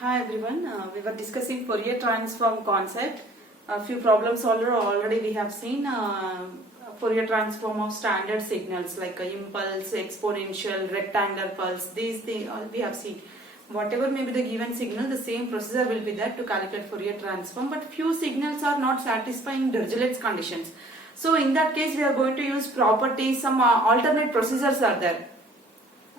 Hi everyone, we were discussing Fourier transform concept. A few problems already we have seen Fourier transform of standard signals like impulse, exponential, rectangular pulse. These things we have seen. Whatever may be the given signal, the same procedure will be there to calculate Fourier transform. But few signals are not satisfying Dirichlet's conditions. So in that case, we are going to use properties. Some alternate procedures are there.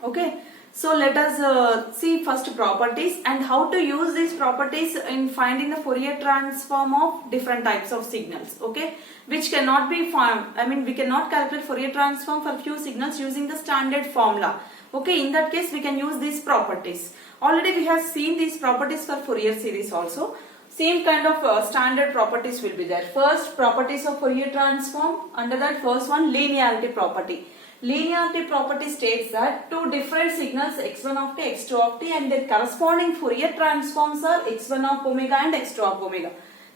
Okay. So let us see first properties and how to use these properties in finding the Fourier transform of different types of signals. Okay, which cannot be found. We cannot calculate Fourier transform for few signals using the standard formula. Okay, in that case we can use these properties. Already we have seen these properties for Fourier series also. Same kind of standard properties will be there. First, properties of Fourier transform. Under that, first one, linearity property. Linearity property states that two different signals x1 of t, x2 of t and their corresponding Fourier transforms are x1 of omega and x2 of omega.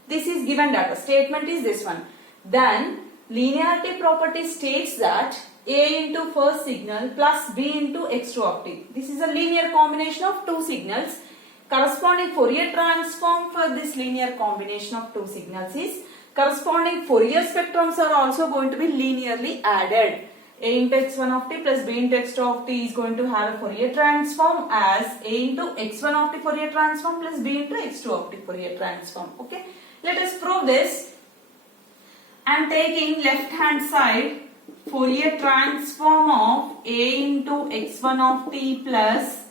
This is given data. Statement is this one. Then linearity property states that a into first signal plus b into x2 of t. This is a linear combination of two signals. Corresponding Fourier transform for this linear combination of two signals is corresponding Fourier spectrums are also going to be linearly added. A into x1 of t plus b into x2 of t is going to have a Fourier transform as a into x1 of t Fourier transform plus b into x2 of t Fourier transform. Okay, let us prove this. I am taking left hand side Fourier transform of a into x1 of t plus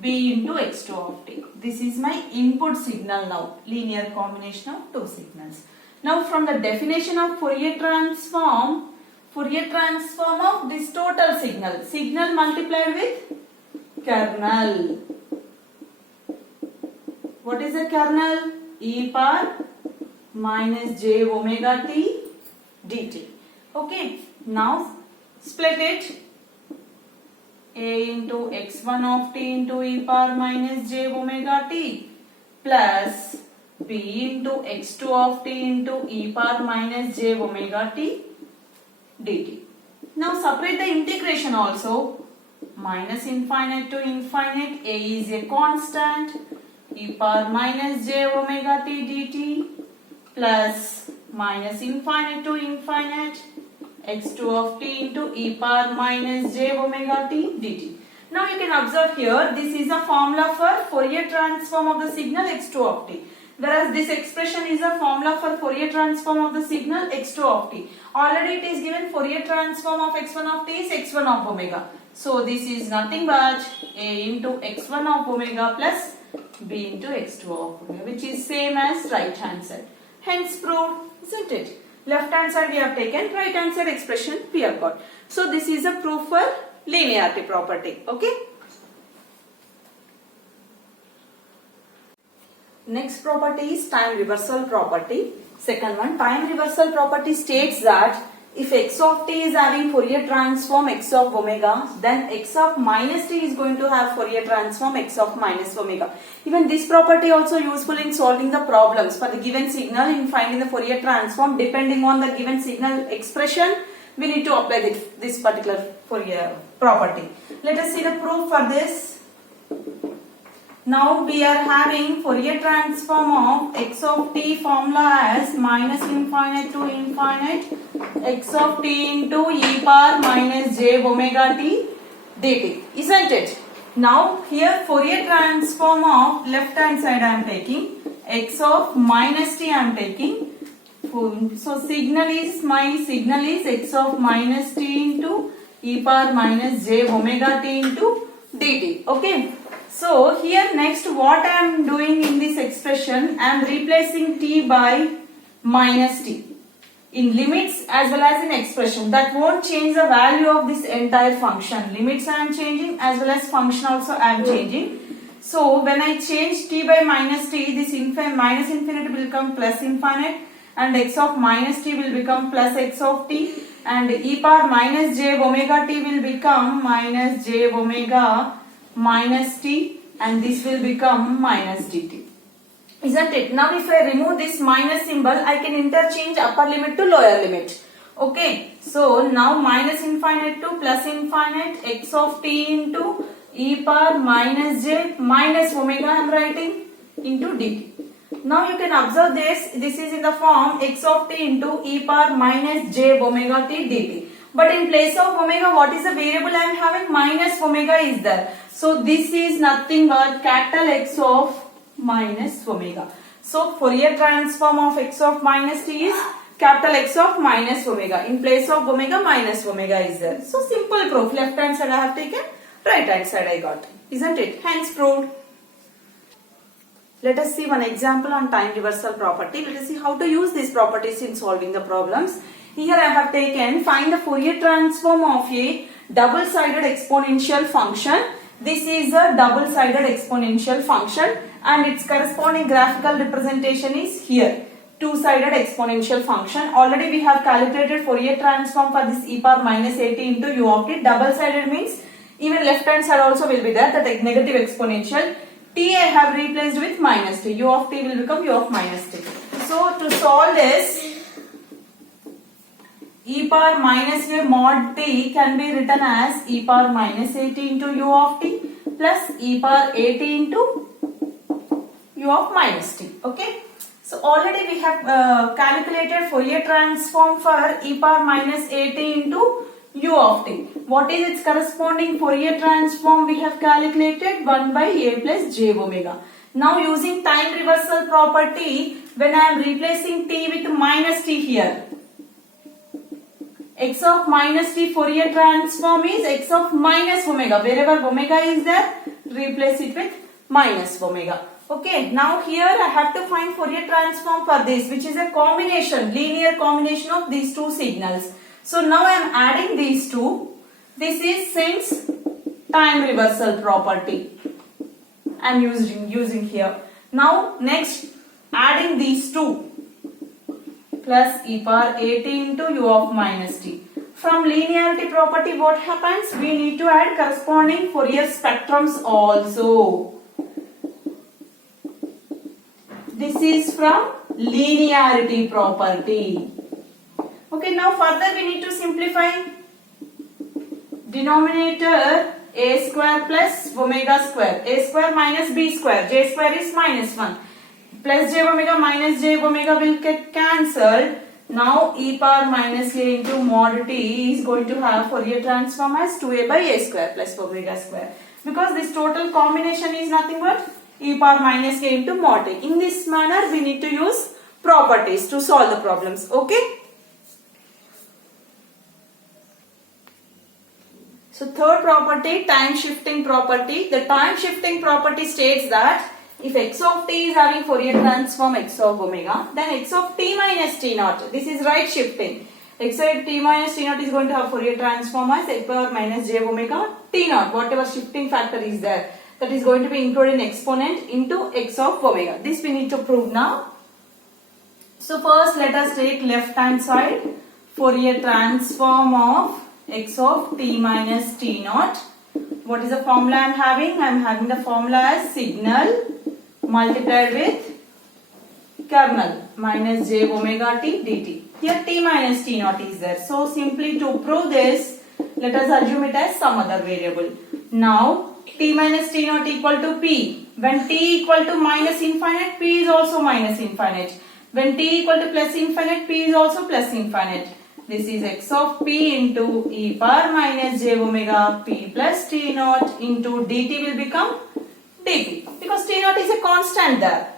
b into x2 of t. This is my input signal now, linear combination of two signals. Now from the definition of Fourier transform of this total signal multiplied with kernel. What is the kernel? E power minus j omega t dt. Okay, now split it. A into x1 of t into e power minus j omega t plus b into x2 of t into e power minus j omega t dt. Now separate the integration also. Minus infinite to infinite, a is a constant, e power minus j omega t dt plus minus infinite to infinite, x2 of t into e power minus j omega t dt. Now you can observe here, this is a formula for Fourier transform of the signal x2 of t. Whereas this expression is a formula for Fourier transform of the signal x2 of t. Already it is given Fourier transform of x1 of t is x1 of omega. So this is nothing but a into x1 of omega plus b into x2 of omega, which is same as right hand side. Hence proved, isn't it? Left hand side we have taken, right hand side expression we have got. So this is a proof for linearity property. Okay. Next property is time reversal property. Second one, time reversal property states that if x of t is having Fourier transform x of omega, then x of minus t is going to have Fourier transform x of minus omega. Even this property also useful in solving the problems for the given signal in finding the Fourier transform. Depending on the given signal expression, we need to apply this particular Fourier property. Let us see the proof for this. Now we are having Fourier transform of x of t formula as minus infinite to infinite x of t into e power minus j omega t dt, isn't it? Now here Fourier transform of left hand side I am taking, x of minus t I am taking. So signal is x of minus t into e power minus j omega t into dt. Okay. So here next what I am doing in this expression, I am replacing t by minus t in limits as well as in expression. That won't change the value of this entire function. Limits I am changing as well as function also I am changing. So when I change t by minus t, this minus infinity will become plus infinite and x of minus t will become plus x of t and e power minus j omega t will become minus j omega minus t and this will become minus dt, isn't it? Now if I remove this minus symbol, I can interchange upper limit to lower limit. Okay, so now minus infinite to plus infinite x of t into e power minus j minus omega I am writing into dt. Now you can observe this is in the form x of t into e power minus j omega t dt. But in place of omega, what is the variable I am having? Minus omega is there. So this is nothing but capital X of minus omega. So Fourier transform of x of minus t is capital X of minus omega. In place of omega, minus omega is there. So simple proof. Left hand side I have taken, right hand side I got. Isn't it? Hence proved. Let us see one example on time reversal property. Let us see how to use these properties in solving the problems. Here I have taken find the Fourier transform of a double-sided exponential function. This is a double-sided exponential function and its corresponding graphical representation is here. Two-sided exponential function. Already we have calculated Fourier transform for this e power minus at into u of t. Double-sided means even left hand side also will be there, that negative exponential. T I have replaced with minus t. U of t will become u of minus t. So to solve this, e power minus a mod t can be written as e power minus at into u of t plus e power at into u of minus t. Okay. So already we have calculated Fourier transform for e power minus at into u of t. What is its corresponding Fourier transform? We have calculated 1 by a plus j omega. Now using time reversal property, when I am replacing t with minus t here, x of minus t Fourier transform is x of minus omega. Wherever omega is there, replace it with minus omega. Okay, now here I have to find Fourier transform for this, which is a combination, linear combination of these two signals. So now I am adding these two. This is since time reversal property I am using here. Now next adding these two plus e power at into u of minus t. From linearity property what happens? We need to add corresponding Fourier spectrums also. This is from linearity property. Okay, now further we need to simplify. Denominator a square plus omega square. A square minus b square. J square is minus 1. Plus j omega minus j omega will get cancelled. Now e power minus a into mod t is going to have Fourier transform as 2a by a square plus omega square. Because this total combination is nothing but e power minus a into mod t. In this manner we need to use properties to solve the problems. Okay. So third property, time shifting property. The time shifting property states that if x of t is having Fourier transform x of omega, then x of t minus t naught. This is right shifting. X of t minus t naught is going to have Fourier transform as x power minus j omega t naught. Whatever shifting factor is there, that is going to be included in exponent into x of omega. This we need to prove now. So first let us take left hand side. Fourier transform of x of t minus t naught. What is the formula I am having? I am having the formula as signal multiplied with kernel minus j omega t dt. Here t minus t naught is there. So simply to prove this, let us assume it as some other variable. Now t minus t naught equal to p. When t equal to minus infinite, p is also minus infinite. When t equal to plus infinite, p is also plus infinite. This is x of p into e power minus j omega p plus t naught into dt will become dp. Because t naught is a constant there.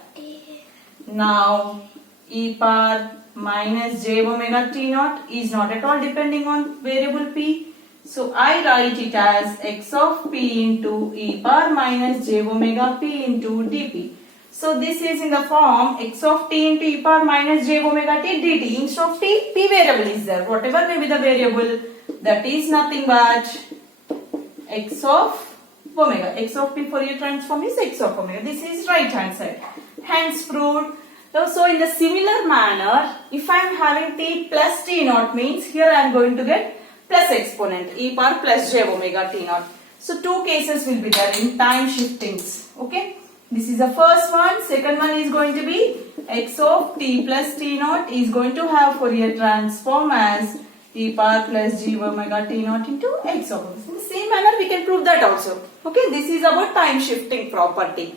Now e power minus j omega t naught is not at all depending on variable p. So I write it as x of p into e power minus j omega p into dp. So this is in the form x of t into e power minus j omega t dt. Instead of t, p variable is there. Whatever may be the variable, that is nothing but x of omega. X of p Fourier transform is x of omega. This is right hand side. Hence proved. So in the similar manner, if I am having t plus t naught means here I am going to get plus exponent e power plus j omega t naught. So two cases will be there in time shiftings. Okay. This is the first one. Second one is going to be x of t plus t naught is going to have Fourier transform as e power plus j omega t naught into x of omega. In the same manner we can prove that also. Okay, this is about time shifting property.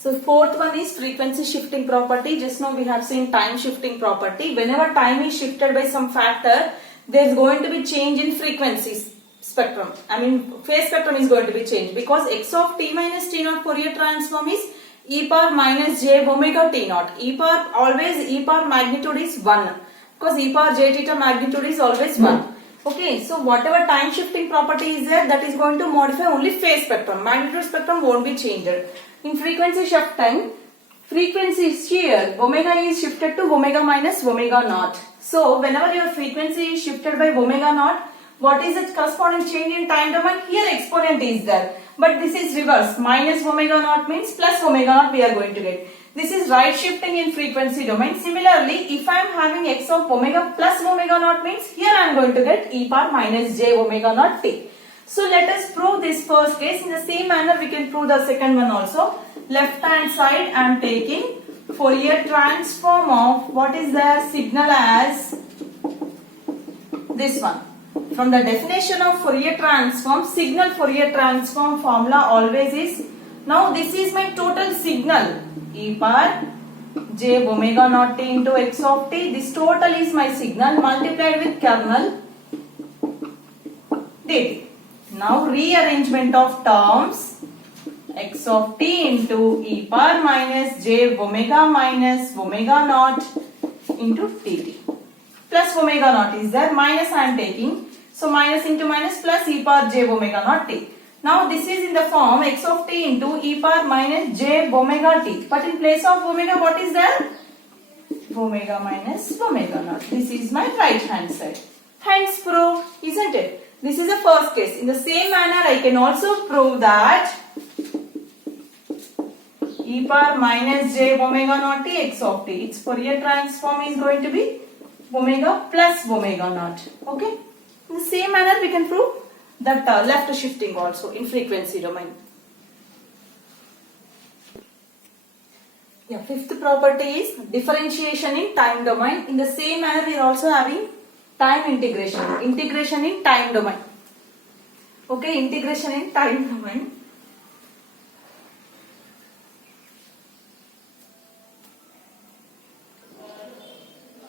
So fourth one is frequency shifting property. Just now we have seen time shifting property. Whenever time is shifted by some factor, there is going to be change in frequencies spectrum. I mean phase spectrum is going to be changed because x of t minus t naught Fourier transform is e power minus j omega t naught. E power always e power magnitude is 1 because e power j theta magnitude is always 1. Okay, so whatever time shifting property is there, that is going to modify only phase spectrum. Magnitude spectrum won't be changed. In frequency shifting, frequency is here, omega is shifted to omega minus omega naught. So whenever your frequency is shifted by omega naught, what is its corresponding change in time domain? Here exponent is there. But this is reverse. Minus omega naught means plus omega naught we are going to get. This is right shifting in frequency domain. Similarly, if I am having x of omega plus omega naught means here I am going to get e power minus j omega naught t. So let us prove this first case. In the same manner we can prove the second one also. Left hand side I am taking Fourier transform of what is the signal as this one. From the definition of Fourier transform, signal Fourier transform formula always is, now this is my total signal e power j omega naught t into x of t. This total is my signal multiplied with kernel dt. Now rearrangement of terms x of t into e power minus j omega minus omega naught into dt. Plus omega naught is there, minus I am taking. So minus into minus plus e power j omega naught t. Now this is in the form x of t into e power minus j omega t. But in place of omega what is there? Omega minus omega naught. This is my right hand side. Hence prove, isn't it? This is the first case. In the same manner I can also prove that e power minus j omega naught t x of t. Its Fourier transform is going to be omega plus omega naught. Okay. In the same manner we can prove that left shifting also in frequency domain. Yeah, fifth property is differentiation in time domain. In the same manner we are also having time integration. Integration in time domain. Okay, integration in time domain.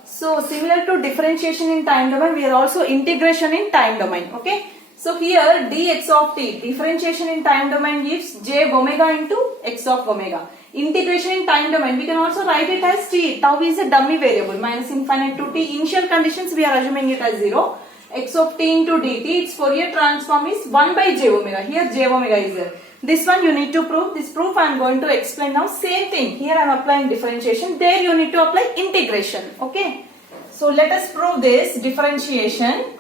So similar to differentiation in time domain, we are also integration in time domain. Okay. So here dx of t, differentiation in time domain gives j omega into x of omega. Integration in time domain, we can also write it as t. Tau is a dummy variable, minus infinite to t. Initial conditions we are assuming it as 0. X of t into dt, its Fourier transform is 1 by j omega. Here j omega is there. This one you need to prove. This proof I am going to explain now. Same thing. Here I am applying differentiation. There you need to apply integration. Okay. So let us prove this differentiation.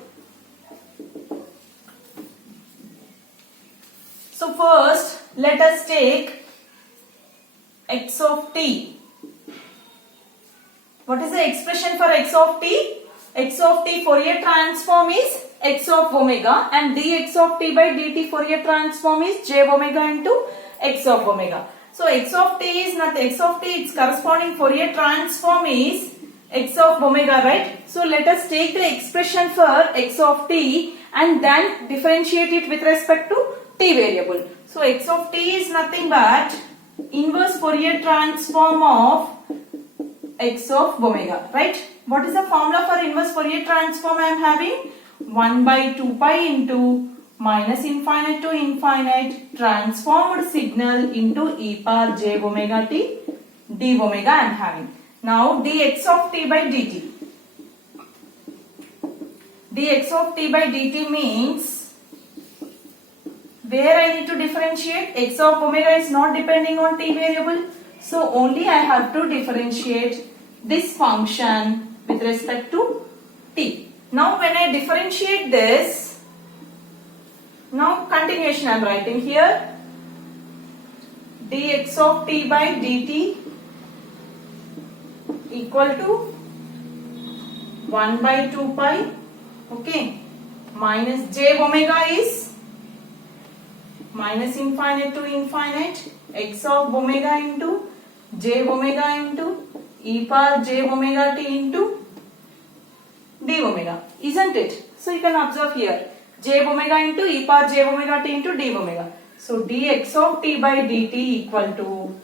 So first let us take x of t. What is the expression for x of t? X of t Fourier transform is x of omega and dx of t by dt Fourier transform is j omega into x of omega. So x of t is nothing. X of t, its corresponding Fourier transform is x of omega, right? So let us take the expression for x of t and then differentiate it with respect to t variable. So x of t is nothing but inverse Fourier transform of x of omega, right? What is the formula for inverse Fourier transform I am having? 1 by 2 pi into minus infinite to infinite transformed signal into e power j omega t d omega I am having. Now dx of t by dt. Dx of t by dt means where I need to differentiate, x of omega is not depending on t variable. So only I have to differentiate this function with respect to t. Now when I differentiate this, now continuation I am writing here. Dx of t by dt equal to 1 by 2 pi, okay, minus j omega is minus infinite to infinite x of omega into j omega into e power j omega t into d omega, isn't it? So you can observe here j omega into e power j omega t into d omega. So dx of t by dt equal to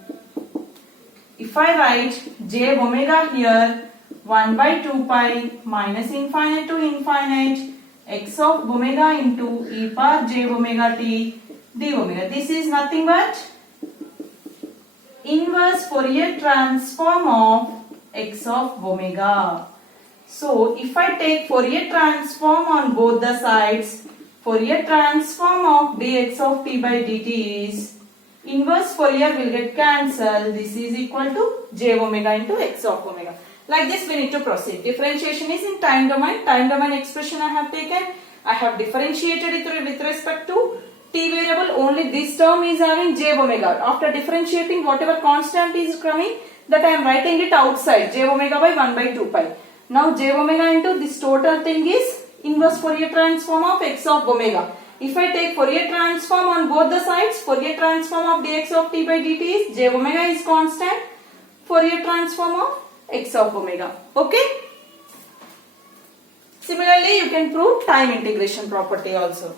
if I write j omega here, 1 by 2 pi minus infinite to infinite x of omega into e power j omega t d omega. This is nothing but inverse Fourier transform of x of omega. So if I take Fourier transform on both the sides, Fourier transform of dx of t by dt is inverse Fourier will get cancelled. This is equal to j omega into x of omega. Like this we need to proceed. Differentiation is in time domain. Time domain expression I have taken. I have differentiated it with respect to t variable. Only this term is having j omega. After differentiating, whatever constant is coming, that I am writing it outside. J omega by 1 by 2 pi. Now j omega into this total thing is inverse Fourier transform of x of omega. If I take Fourier transform on both the sides, Fourier transform of dx of t by dt is j omega is constant. Fourier transform of x of omega. Okay? Similarly, you can prove time integration property also.